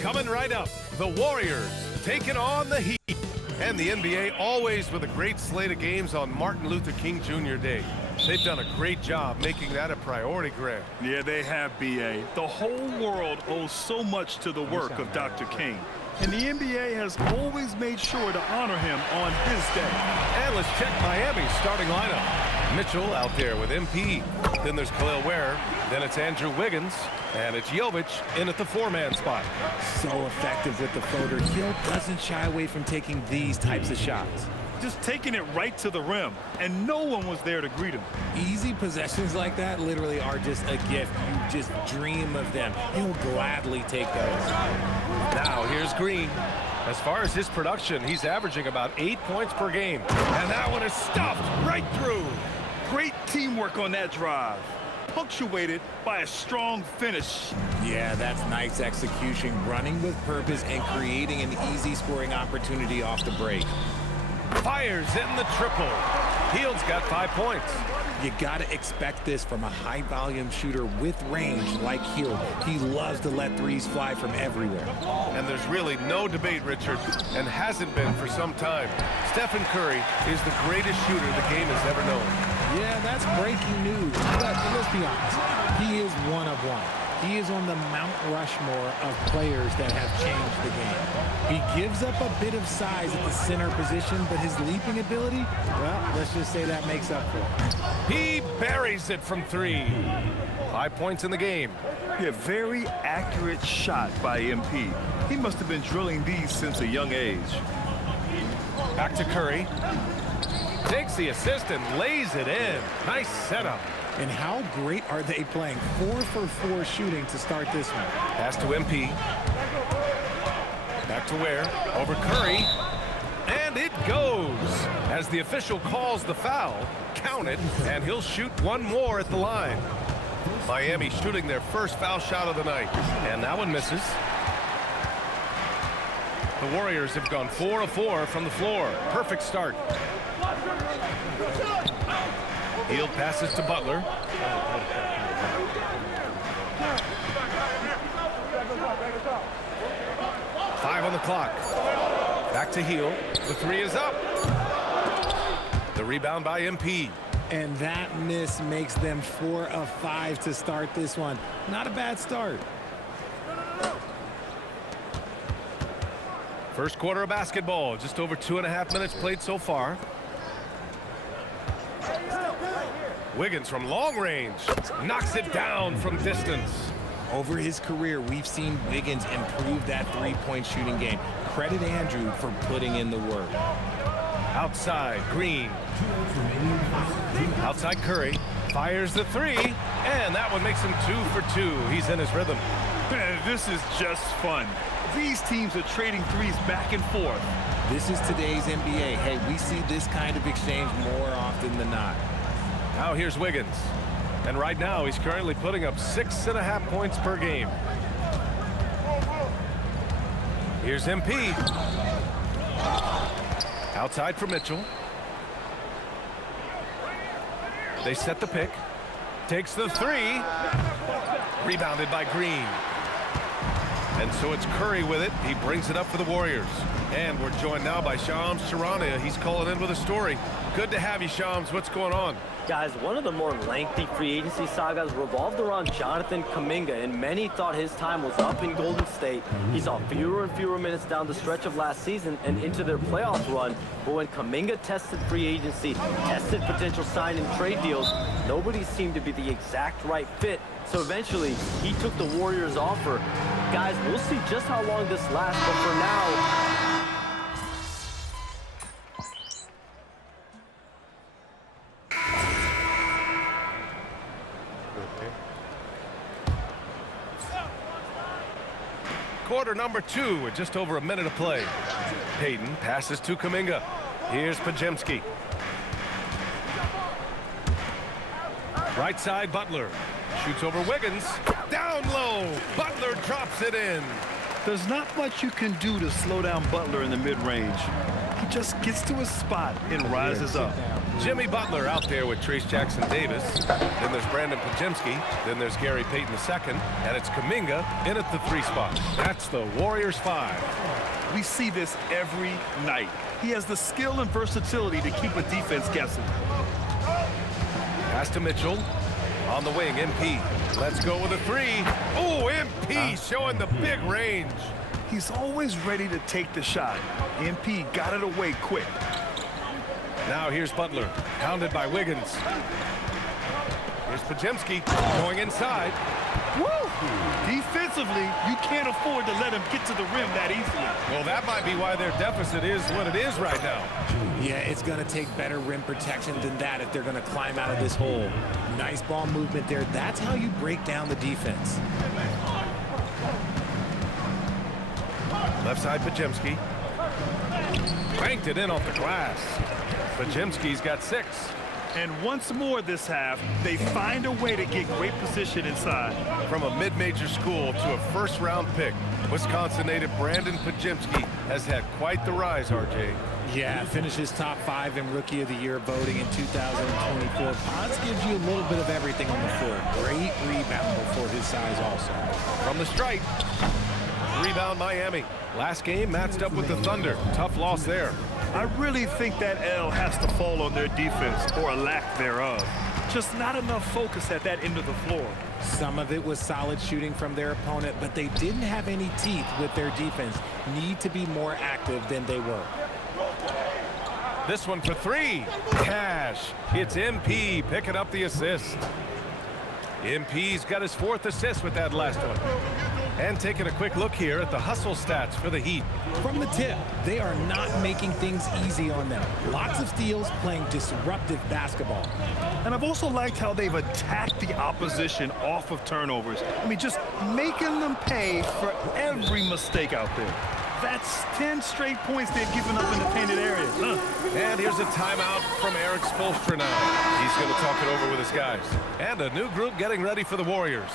Coming right up, the Warriors taking on the Heat. And the NBA always with a great slate of games on Martin Luther King Jr. Day. They've done a great job making that a priority, Graham. Yeah, they have, B.A. The whole world owes so much to the work of Dr. King. And the NBA has always made sure to honor him on his day. And let's check Miami's starting lineup. Mitchell out there with MP. Then there's Khalil Ware. Then it's Andrew Wiggins. And it's Jovic in at the four-man spot. So effective with the floater. Hill doesn't shy away from taking these types of shots. Just taking it right to the rim, and no one was there to greet him. Easy possessions like that literally are just a gift. You just dream of them. He'll gladly take those. Now here's Green. As far as his production, he's averaging about 8 points per game. And that one is stuffed right through. Great teamwork on that drive, punctuated by a strong finish. Yeah, that's nice execution, running with purpose and creating an easy scoring opportunity off the break. Fires in the triple. Hield's got 5 points. You got to expect this from a high-volume shooter with range like Hield. He loves to let threes fly from everywhere. And there's really no debate, Richard, and hasn't been for some time. Stephen Curry is the greatest shooter the game has ever known. Yeah, that's breaking news. But let's be honest, he is one of one. He is on the Mount Rushmore of players that have changed the game. He gives up a bit of size at the center position, but his leaping ability, well, let's just say that makes up for it. He buries it from three. 5 points in the game. Yeah, very accurate shot by MP. He must have been drilling these since a young age. Back to Curry. Takes the assist and lays it in. Nice setup. And how great are they playing? 4 for 4 shooting to start this one. Pass to MP. Back to Ware. Over Curry. And it goes. As the official calls the foul, count it, and he'll shoot one more at the line. Miami shooting their first foul shot of the night. And that one misses. The Warriors have gone 4 of 4 from the floor. Perfect start. Hield passes to Butler. 5 on the clock. Back to Hield. The three is up. The rebound by MP. And that miss makes them 4 of 5 to start this one. Not a bad start. First quarter of basketball. Just over 2.5 minutes played so far. Wiggins from long range knocks it down from distance. Over his career, we've seen Wiggins improve that three-point shooting game. Credit Andrew for putting in the work. Outside, Green. Outside, Curry. Fires the three, and that one makes him 2 for 2. He's in his rhythm. This is just fun. These teams are trading threes back and forth. This is today's NBA. Hey, we see this kind of exchange more often than not. Now here's Wiggins. And right now he's currently putting up 6.5 points per game. Here's MP. Outside for Mitchell. They set the pick. Takes the three. Rebounded by Green. And so it's Curry with it. He brings it up for the Warriors. And we're joined now by Shams Charania. He's calling in with a story. Good to have you, Shams. What's going on? Guys, one of the more lengthy free agency sagas revolved around Jonathan Kuminga, and many thought his time was up in Golden State. He saw fewer and fewer minutes down the stretch of last season and into their playoff run. But when Kuminga tested free agency, tested potential sign and trade deals, nobody seemed to be the exact right fit. So eventually, he took the Warriors' offer. Guys, we'll see just how long this lasts, but for now, quarter number 2 with just over a minute to play. Payton passes to Kuminga. Here's Pajemski. Right side, Butler. Shoots over Wiggins. Down low. Butler drops it in. There's not much you can do to slow down Butler in the mid-range. He just gets to his spot and rises up. Jimmy Butler out there with Trace Jackson-Davis. Then there's Brandon Pajemski. Then there's Gary Payton II. And it's Kuminga in at the 3 spot. That's the Warriors 5. We see this every night. He has the skill and versatility to keep a defense guessing. Pass to Mitchell. On the wing, MP. Let's go with a 3. Oh, MP showing the big range. He's always ready to take the shot. MP got it away quick. Now here's Butler, pounded by Wiggins. Here's Pajemski going inside. Woo! Defensively, you can't afford to let him get to the rim that easily. Well, that might be why their deficit is what it is right now. Yeah, it's going to take better rim protection than that if they're going to climb out of this hole. Nice ball movement there. That's how you break down the defense. Left side, Pajemski. Banked it in off the glass. Pajemski's got 6. And once more this half, they find a way to get great position inside. From a mid-major school to a first-round pick, Wisconsin native Brandon Pajemski has had quite the rise, RJ. Yeah, finishes top 5 in Rookie of the Year voting in 2024. Pons gives you a little bit of everything on the floor. Great rebounder for his size also. From the stripe. Rebound Miami. Last game matched up with the Thunder. Tough loss there. I really think that L has to fall on their defense, or a lack thereof. Just not enough focus at that end of the floor. Some of it was solid shooting from their opponent, but they didn't have any teeth with their defense. Need to be more active than they were. This one for 3. Cash. It's MP picking up the assist. MP's got his 4th assist with that last one. And taking a quick look here at the hustle stats for the Heat. From the tip, they are not making things easy on them. Lots of steals, playing disruptive basketball. And I've also liked how they've attacked the opposition off of turnovers. I mean, just making them pay for every mistake out there. That's 10 straight points they've given up in the painted area. And here's a timeout from Eric Spoelstra now. He's going to talk it over with his guys. And a new group getting ready for the Warriors.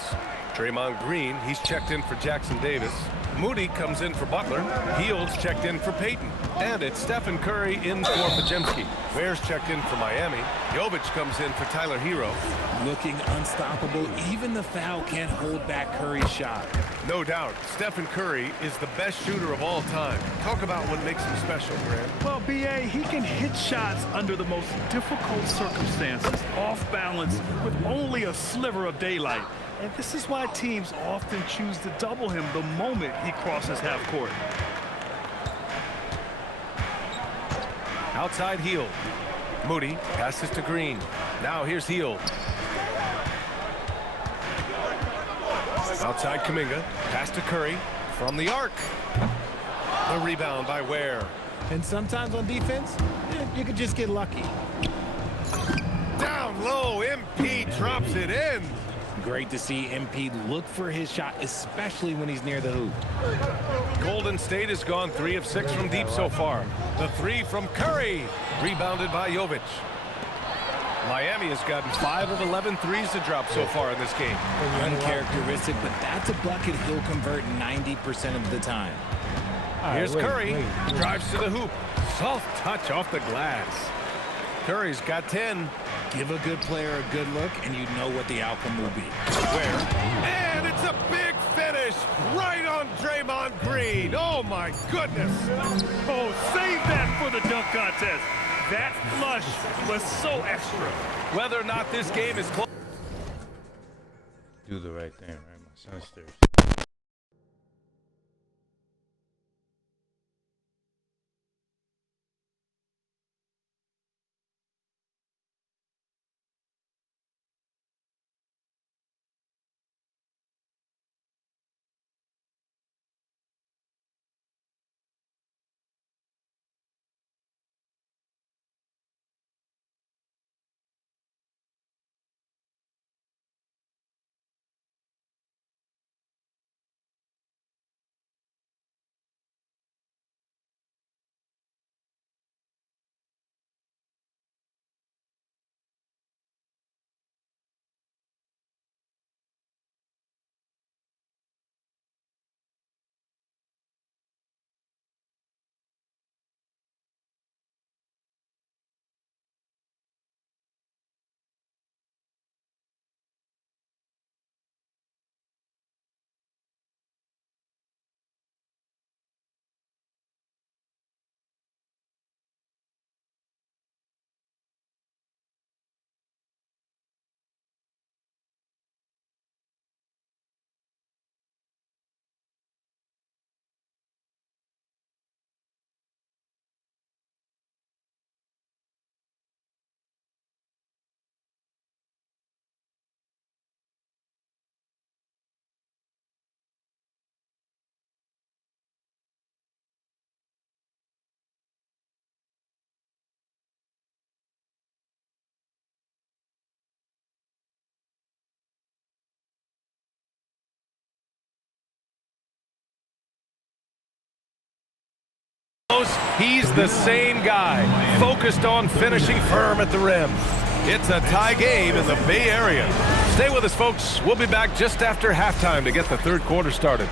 Draymond Green, he's checked in for Jackson-Davis. Moody comes in for Butler. Heald's checked in for Payton. And it's Stephen Curry in for Pajemski. Ware's checked in for Miami. Jovic comes in for Tyler Hero. Looking unstoppable. Even the foul can't hold back Curry's shot. No doubt, Stephen Curry is the best shooter of all time. Talk about what makes him special, Grant. Well, B.A., he can hit shots under the most difficult circumstances, off balance, with only a sliver of daylight. And this is why teams often choose to double him the moment he crosses half court. Outside Hield. Moody passes to Green. Now here's Hield. Outside Kuminga. Pass to Curry. From the arc. The rebound by Ware. And sometimes on defense, you could just get lucky. Down low. MP drops it in. Great to see MP look for his shot, especially when he's near the hoop. Golden State has gone 3 of 6 from deep so far. The 3 from Curry. Rebounded by Jovic. Miami has gotten 5 of 11 threes to drop so far in this game. Uncharacteristic, but that's a bucket he'll convert 90% of the time. Here's Curry. Drives to the hoop. Soft touch off the glass. Curry's got 10. Give a good player a good look, and you know what the outcome will be. Where? And it's a big finish right on Draymond Green. Oh, my goodness. Oh, save that for the dunk contest. That flush was so extra. Whether or not this game is close. Do the right thing, right? My son's thirsty. He's the same guy, focused on finishing firm at the rim. It's a tie game in the Bay Area. Stay with us, folks. We'll be back just after halftime to get the third quarter started.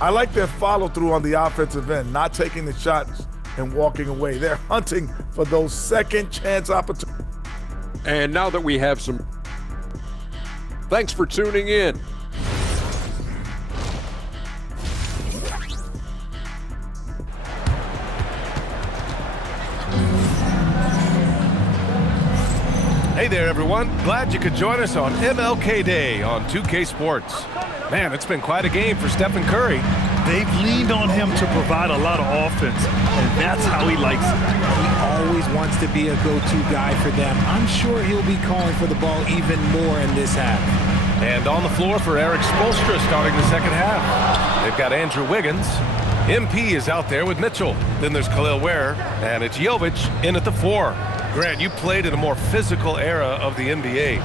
I like their follow-through on the offensive end, not taking the shots and walking away. They're hunting for those second chance opportunities. And now that we have some... Thanks for tuning in. Hey there, everyone. Glad you could join us on MLK Day on 2K Sports. Man, it's been quite a game for Stephen Curry. They've leaned on him to provide a lot of offense, and that's how he likes it. He always wants to be a go-to guy for them. I'm sure he'll be calling for the ball even more in this half. And on the floor for Eric Spoelstra starting the second half. They've got Andrew Wiggins. MP is out there with Mitchell. Then there's Khalil Ware, and it's Jovic in at the 4. Grant, you played in a more physical era of the NBA.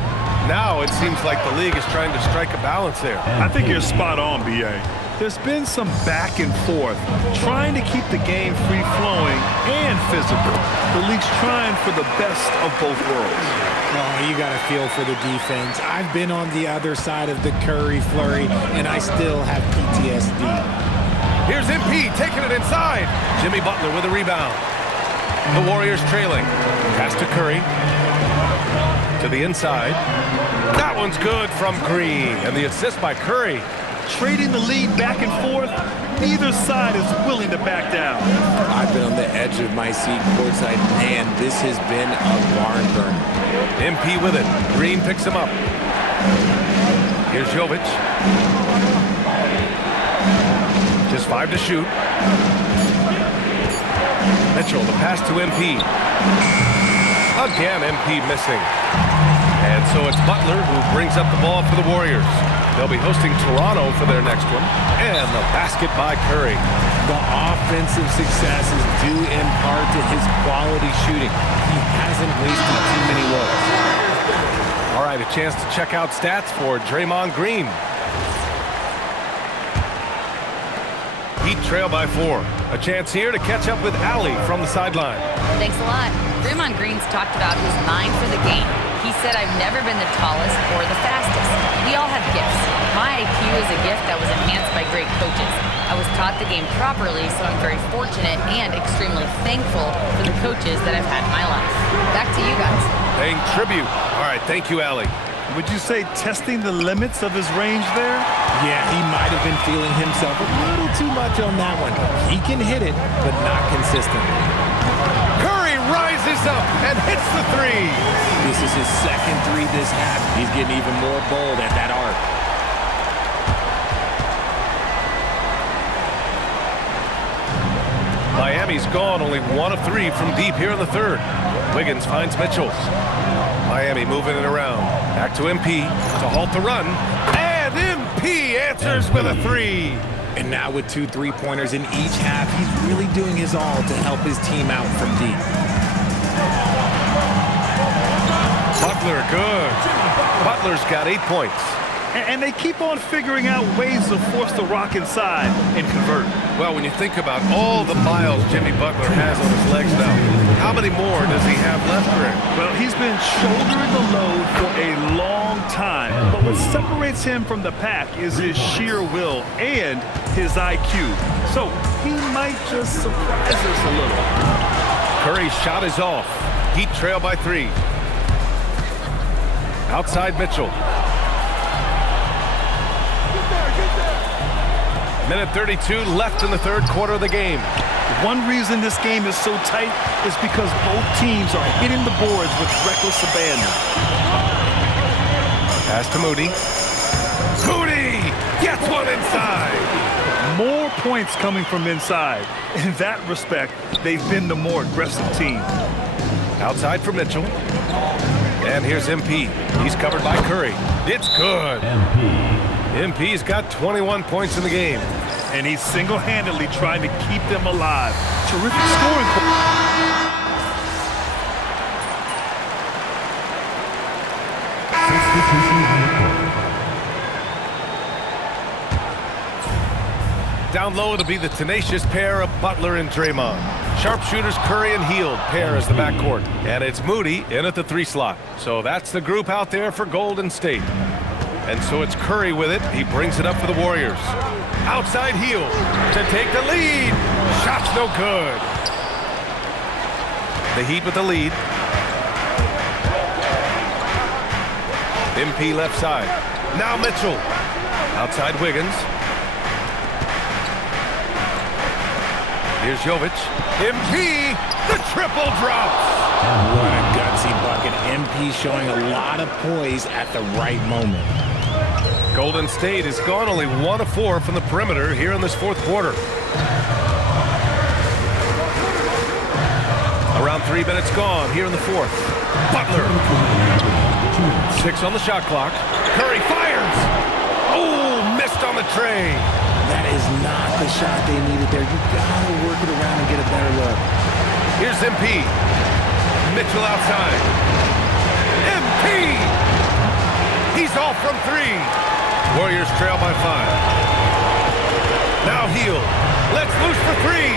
Now it seems like the league is trying to strike a balance there. I think you're spot on, B.A. There's been some back and forth, trying to keep the game free-flowing and physical. The league's trying for the best of both worlds. Oh, you got to feel for the defense. I've been on the other side of the Curry flurry, and I still have PTSD. Here's MP taking it inside. Jimmy Butler with a rebound. The Warriors trailing. Pass to Curry. To the inside. That one's good from Green. And the assist by Curry. Trading the lead back and forth, neither side is willing to back down. I've been on the edge of my seat courtside. Man, this has been a barn burner. MP with it. Green picks him up. Here's Jovic. Just 5 to shoot. Mitchell, the pass to MP. Again, MP missing. And so it's Butler who brings up the ball for the Warriors. They'll be hosting Toronto for their next one. And the basket by Curry. The offensive success is due in part to his quality shooting. He hasn't wasted too many looks. All right, a chance to check out stats for Draymond Green. Heat trail by 4. A chance here to catch up with Allie from the sideline. Thanks a lot. Draymond Green's talked about his mind for the game. He said, I've never been the tallest or the fastest. We all have gifts. My IQ is a gift that was enhanced by great coaches. I was taught the game properly, so I'm very fortunate and extremely thankful for the coaches that I've had in my life. Back to you guys. Paying tribute. All right, thank you, Allie. Would you say testing the limits of his range there? Yeah, he might have been feeling himself a little too much on that one. He can hit it, but not consistently. Curry rises up and hits the 3. This is his second 3 this half. He's getting even more bold at that arc. Miami's gone only 1 of 3 from deep here in the third. Wiggins finds Mitchell. Miami moving it around. Back to MP to halt the run. And MP answers with a 3. And now with 2 3-pointers in each half, he's really doing his all to help his team out from deep. Butler, good. Butler's got 8 points. And they keep on figuring out ways to force the rock inside and convert. Well, when you think about all the miles Jimmy Butler has on his legs now, how many more does he have left for him? Well, he's been shouldering the load for a long time. But what separates him from the pack is his sheer will and his IQ. So he might just surprise us a little. Curry's shot is off. Heat trail by 3. Outside Mitchell. Minute 32 left in the third quarter of the game. One reason this game is so tight is because both teams are hitting the boards with reckless abandon. Pass to Moody. Moody gets one inside. More points coming from inside. In that respect, they've been the more aggressive team. Outside for Mitchell. And here's MP. He's covered by Curry. It's good. MP's got 21 points in the game. And he's single-handedly trying to keep them alive. Terrific scoring. Down low, it'll be the tenacious pair of Butler and Draymond. Sharpshooters Curry and Hield pair as the backcourt. And it's Moody in at the 3 slot. So that's the group out there for Golden State. And so it's Curry with it. He brings it up for the Warriors. Outside Hield to take the lead. Shot's no good. The Heat with the lead. MP left side. Now Mitchell. Outside Wiggins. Here's Jovic. MP, the triple drops. What a gutsy bucket. MP showing a lot of poise at the right moment. Golden State has gone only 1 of 4 from the perimeter here in this 4th quarter. Around 3 minutes gone here in the 4th. Butler. 6 on the shot clock. Curry fires. Oh, missed on the tray. That is not the shot they needed there. You gotta work it around and get a better look. Here's MP. Mitchell outside. MP! He's off from 3. Warriors trail by 5. Now Hield. Let's loose for 3.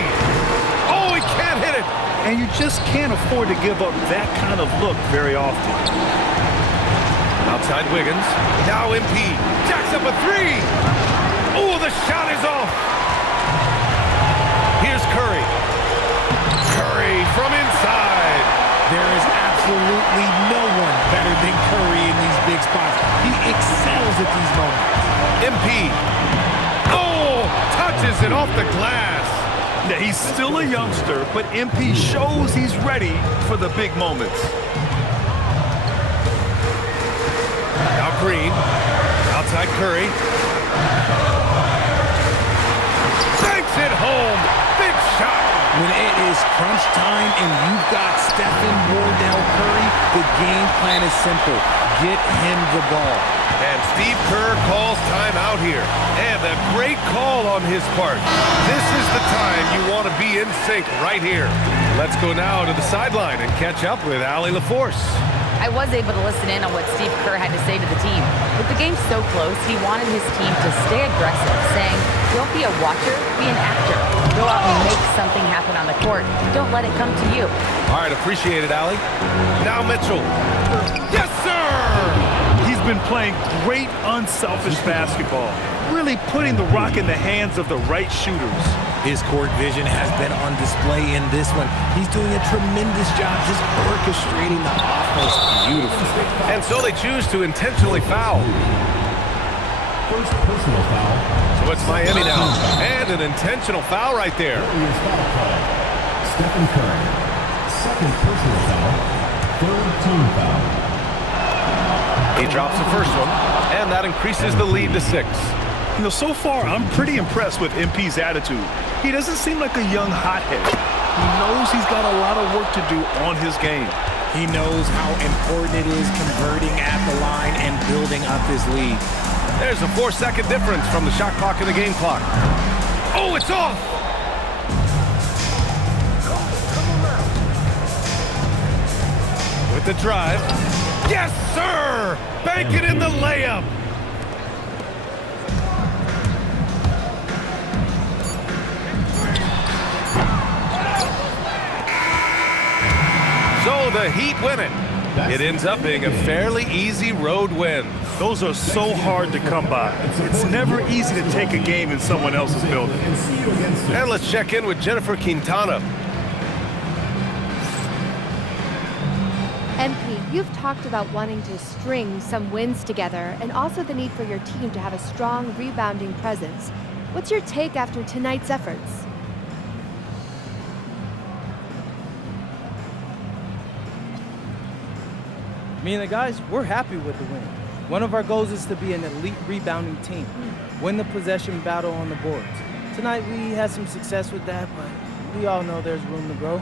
Oh, he can't hit it. And you just can't afford to give up that kind of look very often. Outside Wiggins. Now MP. Jacks up a 3. Oh, the shot is off. Here's Curry. Curry from inside. There is absolutely no one better than Curry in these big spots. He excels at these moments. MP. Oh, touches it off the glass. Yeah, he's still a youngster, but MP shows he's ready for the big moments. Now Green. Outside Curry. Banks it home. Big shot. When it is crunch time and you've got Stephen Wardell Curry, the game plan is simple. Get him the ball. And Steve Kerr calls timeout here. And a great call on his part. This is the time you want to be in sync right here. Let's go now to the sideline and catch up with Allie LaForce. I was able to listen in on what Steve Kerr had to say to the team. With the game so close, he wanted his team to stay aggressive, saying, don't be a watcher, be an actor. Go out and make something happen on the court. Don't let it come to you. All right, appreciate it, Allie. Now Mitchell. Yes, sir! He's been playing great, unselfish basketball, really putting the rock in the hands of the right shooters. His court vision has been on display in this one. He's doing a tremendous job just orchestrating the offense beautifully. And so they choose to intentionally foul. First personal foul. So it's Miami now. And an intentional foul right there. Stephen Curry. Second personal foul. Third team foul. He drops the first one, and that increases the lead to 6. You know, so far, I'm pretty impressed with MP's attitude. He doesn't seem like a young hothead. He knows he's got a lot of work to do on his game. He knows how important it is converting at the line and building up his lead. There's a 4-second difference from the shot clock and the game clock. Oh, it's off! With the drive. Yes, sir! Bank it in the layup. So the Heat win it. It ends up being a fairly easy road win. Those are so hard to come by. It's never easy to take a game in someone else's building. And let's check in with Jennifer Quintana. MP, you've talked about wanting to string some wins together and also the need for your team to have a strong rebounding presence. What's your take after tonight's efforts? Me and the guys, we're happy with the win. One of our goals is to be an elite rebounding team, win the possession battle on the boards. Tonight we had some success with that, but we all know there's room to grow.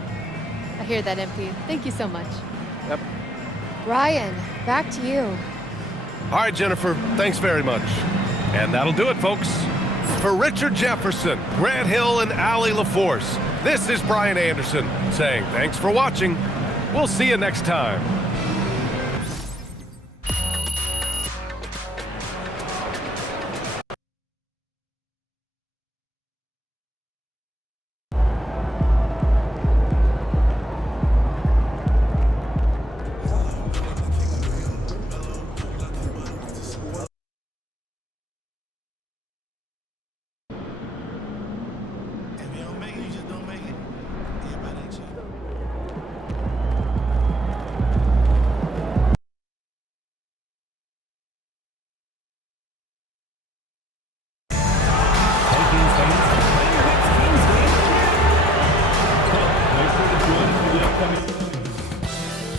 I hear that, MP. Thank you so much. Yep. Ryan, back to you. All right, Jennifer, thanks very much. And that'll do it, folks. For Richard Jefferson, Grant Hill, and Allie LaForce, this is Brian Anderson saying thanks for watching. We'll see you next time.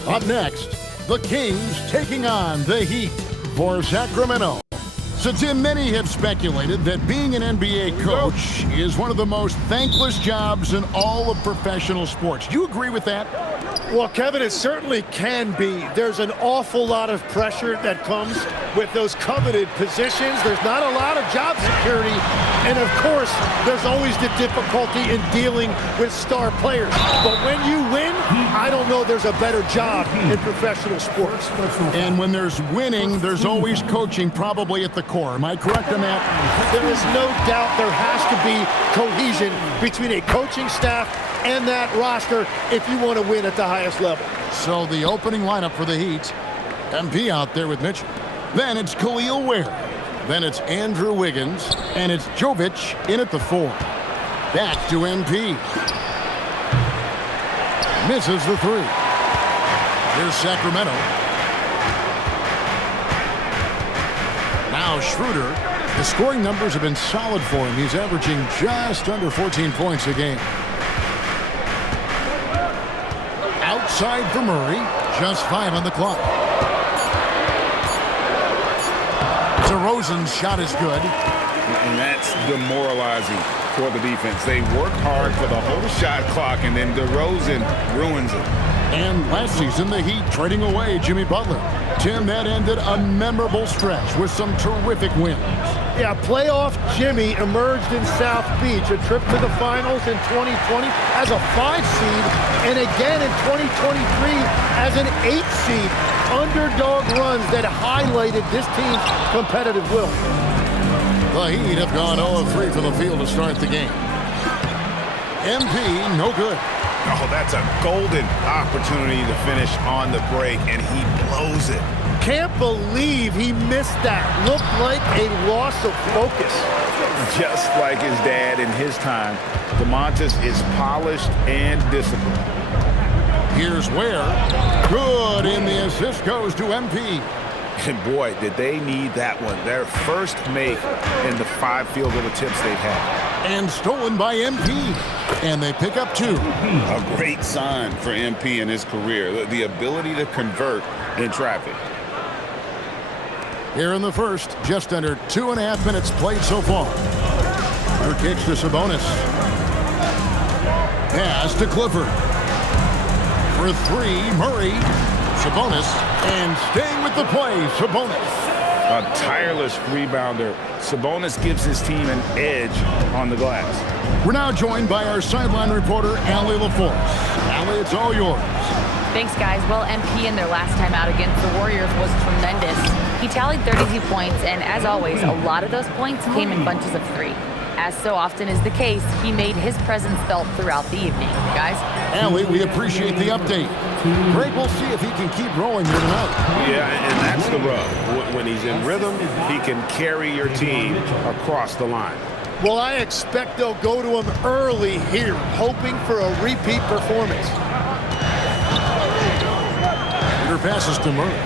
Up next, the Kings taking on the Heat for Sacramento. So, Tim, many have speculated that being an NBA coach is one of the most thankless jobs in all of professional sports. Do you agree with that? Well, Kevin, it certainly can be. There's an awful lot of pressure that comes with those coveted positions. There's not a lot of job security. And, of course, there's always the difficulty in dealing with star players. But when you win, I don't know there's a better job in professional sports. And when there's winning, there's always coaching probably at the core. Am I correct on that? There is no doubt there has to be cohesion between a coaching staff and that roster if you want to win at the highest level. So the opening lineup for the Heat, MP out there with Mitchell. Then it's Khalil Ware. Then it's Andrew Wiggins. And it's Jovic in at the 4. Back to MP. Misses the 3. Here's Sacramento. Now Schroeder. The scoring numbers have been solid for him. He's averaging just under 14 points a game. Outside for Murray. Just 5 on the clock. DeRozan's shot is good. And that's demoralizing for the defense. They work hard for the whole shot clock, and then DeRozan ruins it. And last season, the Heat trading away Jimmy Butler. Tim, that ended a memorable stretch with some terrific wins. Yeah, playoff Jimmy emerged in South Beach, a trip to the finals in 2020 as a 5 seed, and again in 2023 as an 8 seed. Underdog runs that highlighted this team's competitive will. The Heat have gone 0-3 from the field to start the game. MP, no good. Oh, that's a golden opportunity to finish on the break, and he blows it. Can't believe he missed that. Looked like a loss of focus. Just like his dad in his time, DeMontis is polished and disciplined. Here's Ware. Good, and the assist goes to MP. And boy, did they need that one. Their first make in the 5 field goal attempts they've had. And stolen by MP. And they pick up 2. A great sign for MP in his career, the ability to convert in traffic. Here in the first, just under 2.5 minutes played so far. Her kicks to Sabonis. Pass to Clifford. For 3, Murray. Sabonis. And staying with the play, Sabonis. A tireless rebounder. Sabonis gives his team an edge on the glass. We're now joined by our sideline reporter, Allie LaForce. Allie, it's all yours. Thanks, guys. Well, MP in their last time out against the Warriors was tremendous. He tallied 32 points, and as always, a lot of those points came in bunches of 3. As so often is the case, he made his presence felt throughout the evening. Guys? Allie, we appreciate the update. Greg, we'll see if he can keep rolling here tonight. Yeah, and that's the rub. When he's in rhythm, he can carry your team across the line. Well, I expect they'll go to him early here, hoping for a repeat performance. Peter passes to Murray.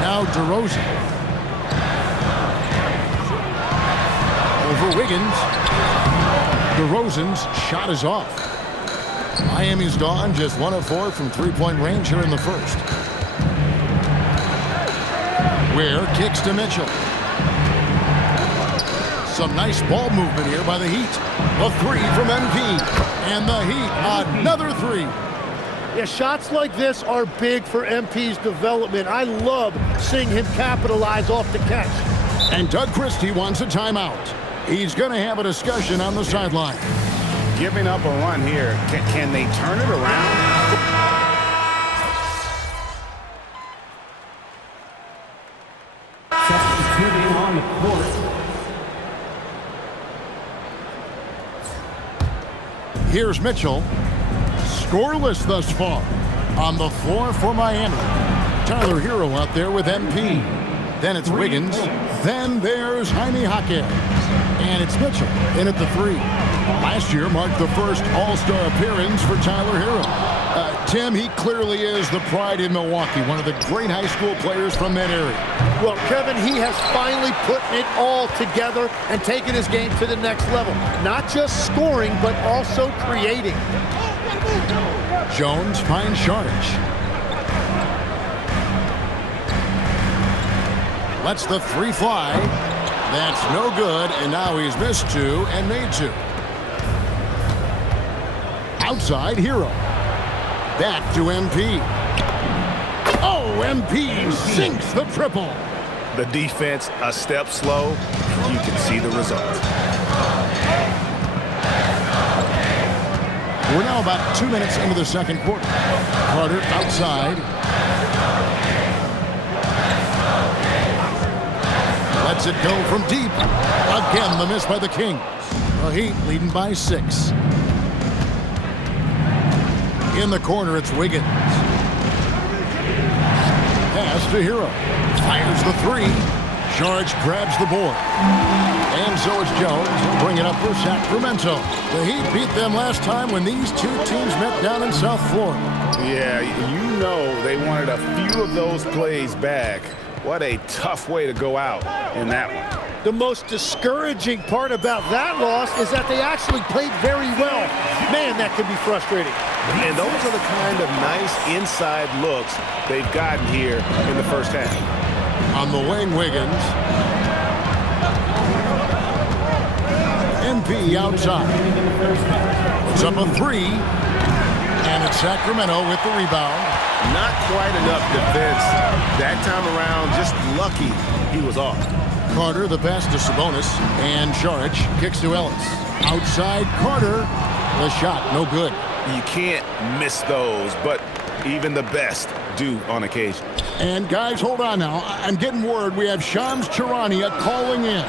Now DeRozan. Over Wiggins. DeRozan's shot is off. Miami's gone just 1 of 4 from 3-point range here in the first. Ware kicks to Mitchell. Some nice ball movement here by the Heat. A 3 from MP. And the Heat, another 3. Yeah, shots like this are big for MP's development. I love seeing him capitalize off the catch. And Doug Christie wants a timeout. He's going to have a discussion on the sideline. Giving up a run here. Can they turn it around? Substituting on the court. Here's Mitchell. Scoreless thus far. On the floor for Miami. Tyler Hero out there with MP. Then it's Wiggins. Then there's Jaime Jaquez. And it's Mitchell in at the 3. Last year marked the first All-Star appearance for Tyler Hero. Tim, he clearly is the pride in Milwaukee, one of the great high school players from that area. Well, Kevin, he has finally put it all together and taken his game to the next level. Not just scoring, but also creating. Jones finds Sharch. Lets the three fly. That's no good, and now he's missed two and made two. Outside, Hero. Back to MP. Oh, MP sinks the triple. The defense a step slow. You can see the result. We're now about 2 minutes into the second quarter. Carter outside. Lets it go from deep. Again, the miss by the Kings. The Heat leading by 6. In the corner, it's Wiggins. Pass to Hero. Fires the three. George grabs the board. And so it's Jones. He'll bring it up for Sacramento. The Heat beat them last time when these two teams met down in South Florida. Yeah, you know they wanted a few of those plays back. What a tough way to go out in that one. The most discouraging part about that loss is that they actually played very well. Man, that could be frustrating. And those are the kind of nice inside looks they've gotten here in the first half. On the wing, Wiggins. MP outside. It's up a three. And it's Sacramento with the rebound. Not quite enough defense that time around. Just lucky he was off. Carter, the pass to Sabonis. And Saric kicks to Ellis. Outside, Carter. The shot, no good. You can't miss those, but even the best do on occasion. And guys, hold on now. I'm getting word we have Shams Charania calling in.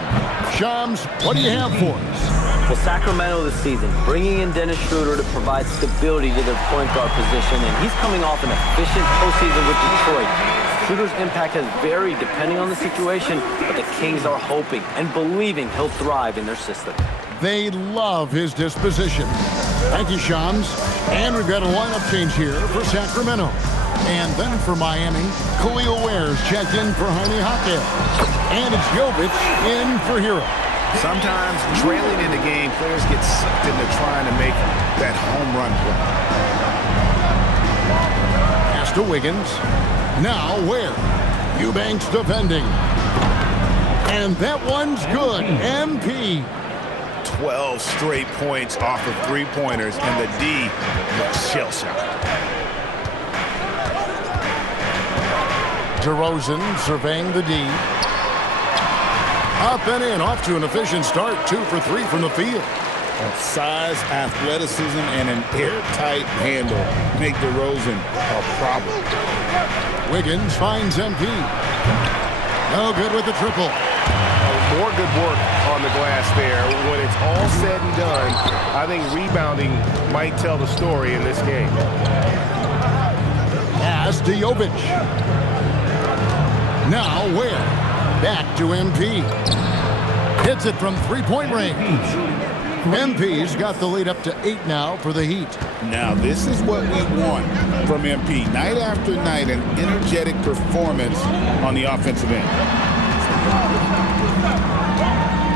Shams, what do you have for us? Well, Sacramento this season, bringing in Dennis Schroeder to provide stability to their point guard position, and he's coming off an efficient postseason with Detroit. Schroeder's impact has varied depending on the situation, but the Kings are hoping and believing he'll thrive in their system. They love his disposition. Thank you, Shams. And we've got a lineup change here for Sacramento. And then for Miami, Khalil Ware's checked in for Jaime Jaquez. And it's Jovic in for Hero. Sometimes trailing in the game, players get sucked into trying to make that home run play. Pass to Wiggins. Now Ware. Eubanks defending. And that one's good. MP. 12 straight points off of three-pointers, and the D looks shell-shocked. DeRozan surveying the D. Up and in, off to an efficient start. 2 for 3 from the field. Size, athleticism, and an airtight handle make DeRozan a problem. Wiggins finds MP. No good with the triple. More good work on the glass there. When it's all said and done, I think rebounding might tell the story in this game. Pass to Jovic. Now Ware. Back to MP. Hits it from three-point range. MP's got the lead up to 8 now for the Heat. Now this is what we want from MP. Night after night, an energetic performance on the offensive end.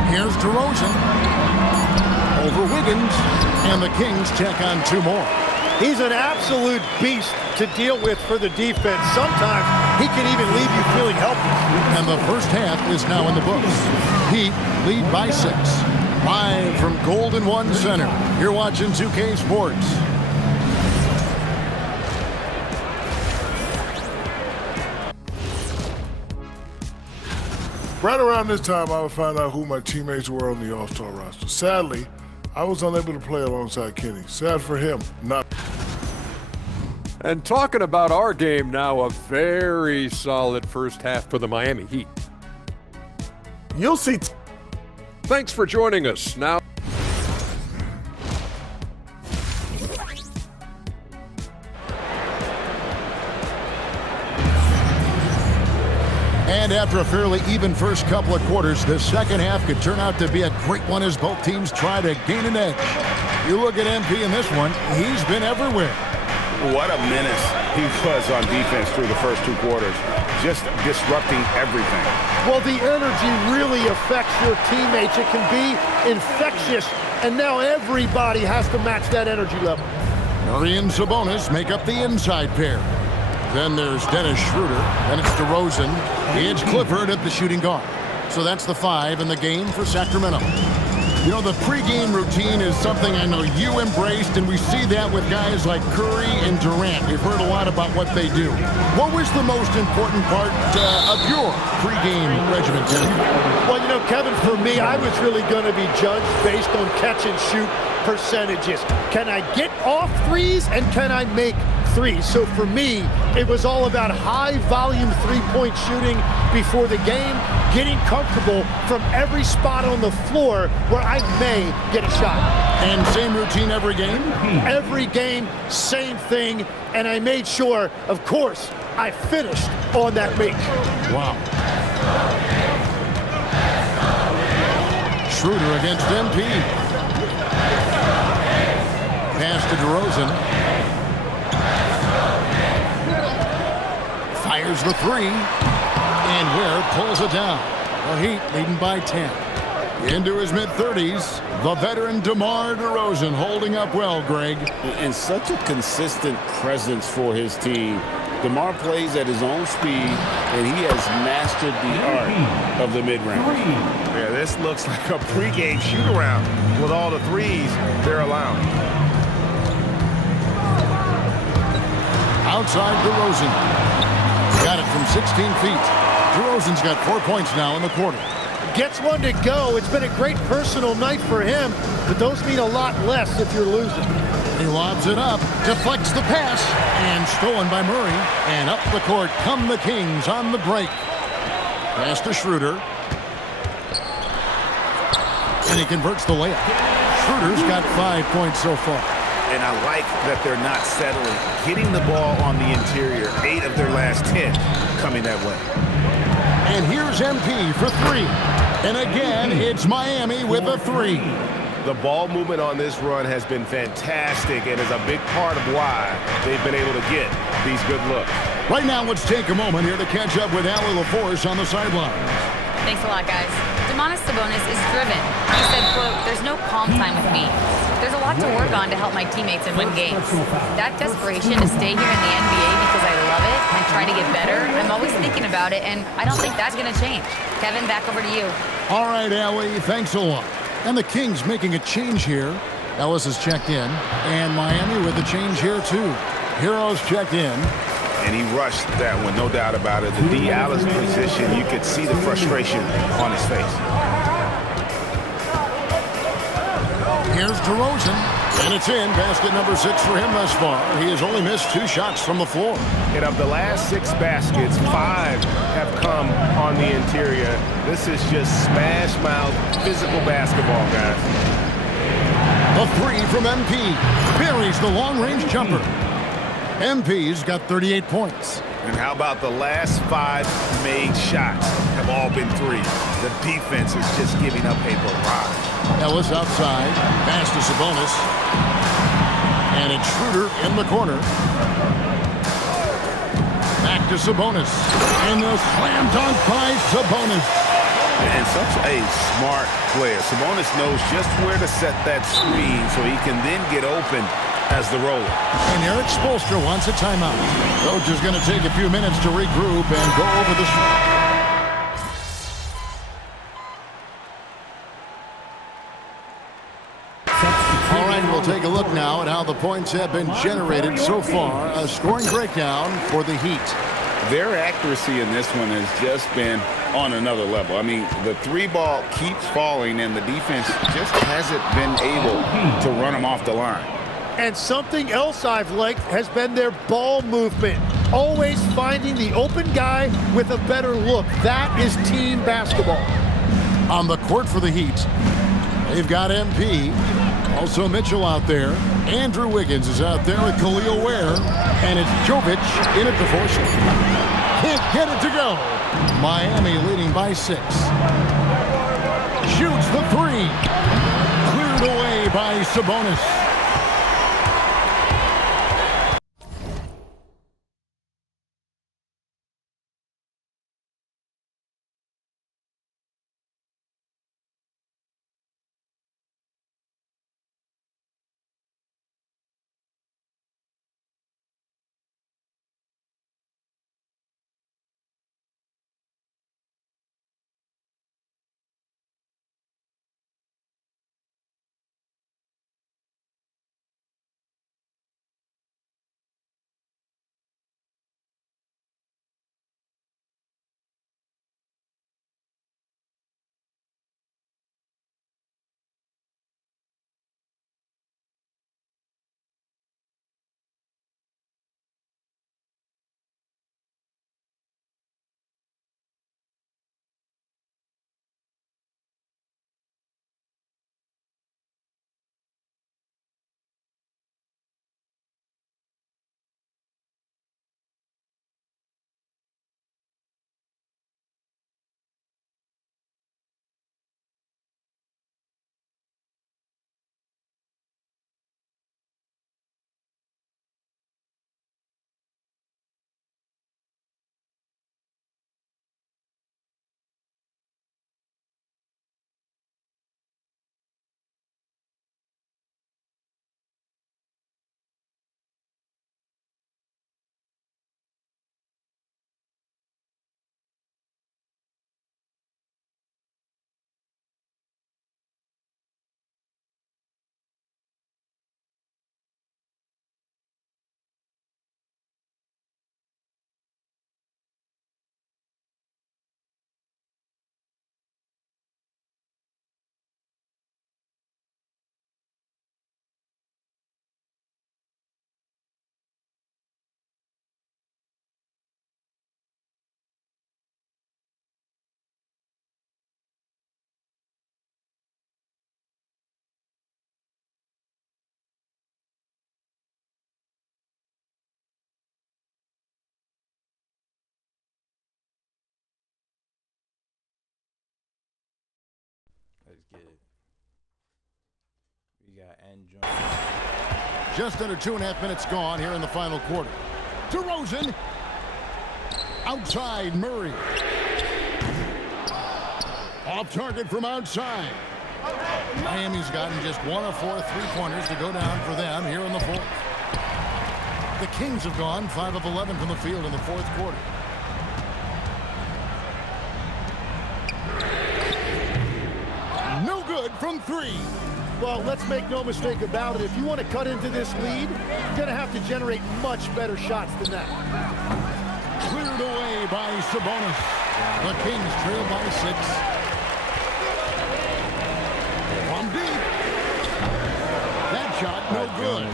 Here's DeRozan. Over Wiggins. And the Kings check on 2 more. He's an absolute beast to deal with for the defense. Sometimes he can even leave you feeling helpless. And the first half is now in the books. Heat lead by 6. Live from Golden One Center. You're watching 2K Sports. Right around this time, I would find out who my teammates were on the All-Star roster. Sadly, I was unable to play alongside Kenny. Sad for him, not. And talking about our game now, a very solid first half for the Miami Heat. You'll see. Thanks for joining us. Now. And after a fairly even first couple of quarters, the second half could turn out to be a great one as both teams try to gain an edge. You look at MP in this one, he's been everywhere. What a menace he was on defense through the first 2 quarters, just disrupting everything. Well, the energy really affects your teammates. It can be infectious, and now everybody has to match that energy level. Murray and Sabonis make up the inside pair. Then there's Dennis Schroeder. Then it's DeRozan. It's Clifford at the shooting guard. So that's the 5 in the game for Sacramento. You know, the pregame routine is something I know you embraced, and we see that with guys like Curry and Durant. We've heard a lot about what they do. What was the most important part of your pregame regimen, Tim? Well, you know, Kevin, for me, I was really going to be judged based on catch-and-shoot percentages. Can I get off threes, and can I make threes? So for me, it was all about high-volume three-point shooting before the game, getting comfortable from every spot on the floor where I may get a shot. And same routine every game? Every game, same thing, and I made sure, of course, I finished on that make. Wow. Schroeder against MP. Pass to DeRozan. Fires the 3. And Ware pulls it down. The Heat leading by 10. Into his mid-30s, the veteran DeMar DeRozan holding up well, Greg. And such a consistent presence for his team. DeMar plays at his own speed, and he has mastered the art of the mid-range. Yeah, this looks like a pregame shoot-around with all the threes they're allowing. Outside DeRozan. Got it from 16 feet. DeRozan's got 4 points now in the quarter. Gets one to go. It's been a great personal night for him, but those mean a lot less if you're losing. He lobs it up, deflects the pass, and stolen by Murray. And up the court come the Kings on the break. Pass to Schroeder. And he converts the layup. Schroeder's got 5 points so far. And I like that they're not settling. Getting the ball on the interior, 8 of their last 10 coming that way. And here's MP for 3. And again, it's Miami with a 3. The ball movement on this run has been fantastic and is a big part of why they've been able to get these good looks. Right now, let's take a moment here to catch up with Allie LaForce on the sideline. Thanks a lot, guys. Domantas Sabonis is driven. He said, quote, "There's no calm time with me. There's a lot to work on to help my teammates and win games. That desperation to stay here in the NBA because I love it and try to get better, I'm always thinking about it, and I don't think that's going to change." Kevin, back over to you. All right, Allie, thanks a lot. And the Kings making a change here. Ellis has checked in, and Miami with a change here, too. Heroes checked in. And he rushed that one, no doubt about it. The D. Allis position, you could see the frustration on his face. Here's DeRozan, and it's in. Basket number 6 for him thus far. He has only missed 2 shots from the floor. And of the last 6 baskets, 5 have come on the interior. This is just smash mouth physical basketball, guys. A 3 from MP. Buries the long-range jumper. MP's got 38 points. And how about the last 5 made shots have all been threes? The defense is just giving up a barrage. Ellis outside. Pass to Sabonis. And it's Schroeder in the corner. Back to Sabonis. And the slam dunk by Sabonis. And such a smart player. Sabonis knows just where to set that screen so he can then get open as the roller. And Eric Spoelstra wants a timeout. Coach is going to take a few minutes to regroup and go over the... All right, we'll take a look now at how the points have been generated so far. A scoring breakdown for the Heat. Their accuracy in this one has just been on another level. I mean, the 3-ball keeps falling, and the defense just hasn't been able to run them off the line. And something else I've liked has been their ball movement. Always finding the open guy with a better look. That is team basketball. On the court for the Heat, they've got MP. Also Mitchell out there. Andrew Wiggins is out there with Khalil Ware. And it's Jovic in at the 4. Can't get it to go. Miami leading by 6. Shoots the 3. Cleared away by Sabonis. Let's get it. We got end joint. Just under 2.5 minutes gone here in the final quarter. DeRozan. Outside Murray. Off target from outside. Miami's gotten just 1 of 4 3-pointers to go down for them here in the fourth. The Kings have gone 5 of 11 from the field in the fourth quarter. No good from 3. Well, let's make no mistake about it. If you want to cut into this lead, you're going to have to generate much better shots than that. Cleared away by Sabonis. The Kings trail by 6. From deep. That shot no good.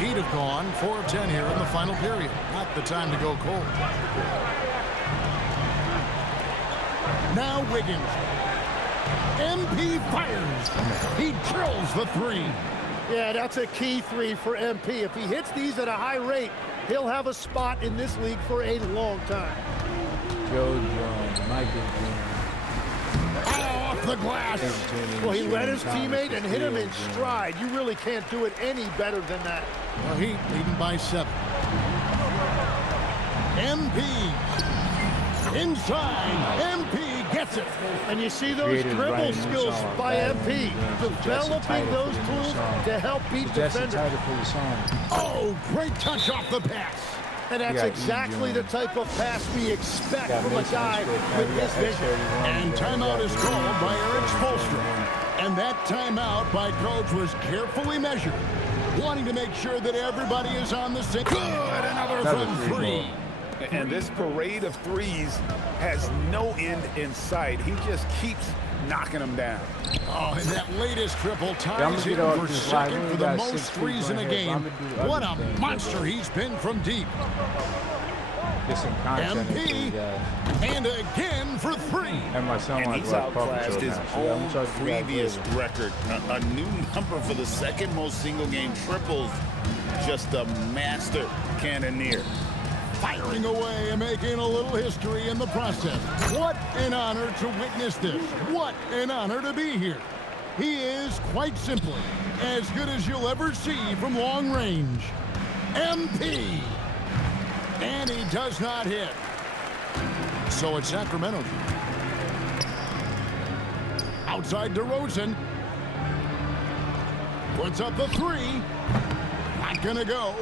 He'd have gone 4 of 10 here in the final period. Not the time to go cold. Now Wiggins. MP fires. He drills the 3. Yeah, that's a key 3 for MP. If he hits these at a high rate, he'll have a spot in this league for a long time. Joe Jones, Michael Jones. Off the glass. Well, he led his teammate and hit him in stride. You really can't do it any better than that. Well, Heat leading by 7. MP. Inside. MP gets it. And you see those dribble skills by MP. Developing those tools to help beat defenders. Oh, great touch off the pass. And that's exactly the type of pass we expect from a guy with his vision. And timeout is called by Eric Spoelstra. And that timeout by coach was carefully measured, wanting to make sure that everybody is on the same. Good, another from 3. And this parade of threes has no end in sight. He just keeps knocking them down. Oh, and that latest triple ties him for second for the most threes in a game. What a monster he's been from deep. MP, and again for 3. And he's outclassed his own previous record. A new number for the second most single-game triples. Just a master cannoneer. firing away and making a little history in the process. What an honor to witness this. What an honor to be here. He is, quite simply, as good as you'll ever see from long range. MP. And he does not hit. So it's Sacramento. Outside DeRozan. Puts up the three. Not gonna go.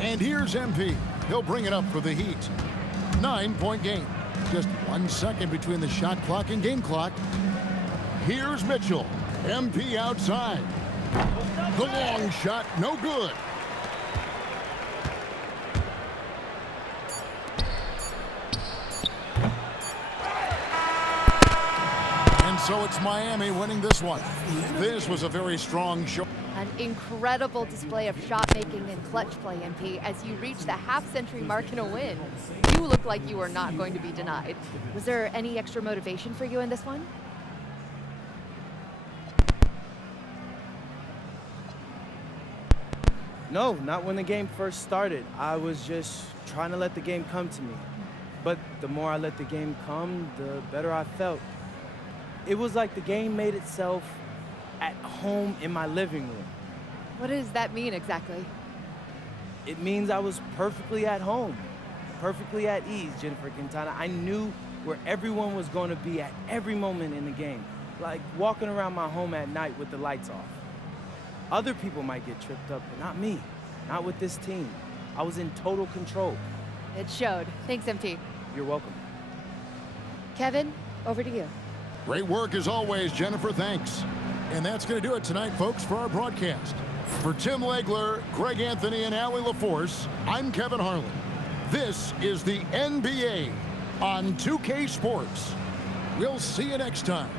And here's MP. He'll bring it up for the Heat. 9-point game. Just 1 second between the shot clock and game clock. Here's Mitchell. MP outside. The long shot, no good. And so it's Miami winning this one. This was a very strong show. An incredible display of shot making and clutch play, MP, as you reach the half-century mark in a win. You look like you were not going to be denied. Was there any extra motivation for you in this one? No, not when the game first started. I was just trying to let the game come to me. But the more I let the game come, the better I felt. It was like the game made itself at home in my living room. What does that mean exactly? It means I was perfectly at home, perfectly at ease, Jennifer Quintana. I knew where everyone was going to be at every moment in the game, like walking around my home at night with the lights off. Other people might get tripped up, but not me, not with this team. I was in total control. It showed. Thanks, MP. You're welcome. Kevin, over to you. Great work as always, Jennifer. Thanks. And that's going to do it tonight, folks, for our broadcast. For Tim Legler, Greg Anthony, and Allie LaForce, I'm Kevin Harlan. This is the NBA on 2K Sports. We'll see you next time.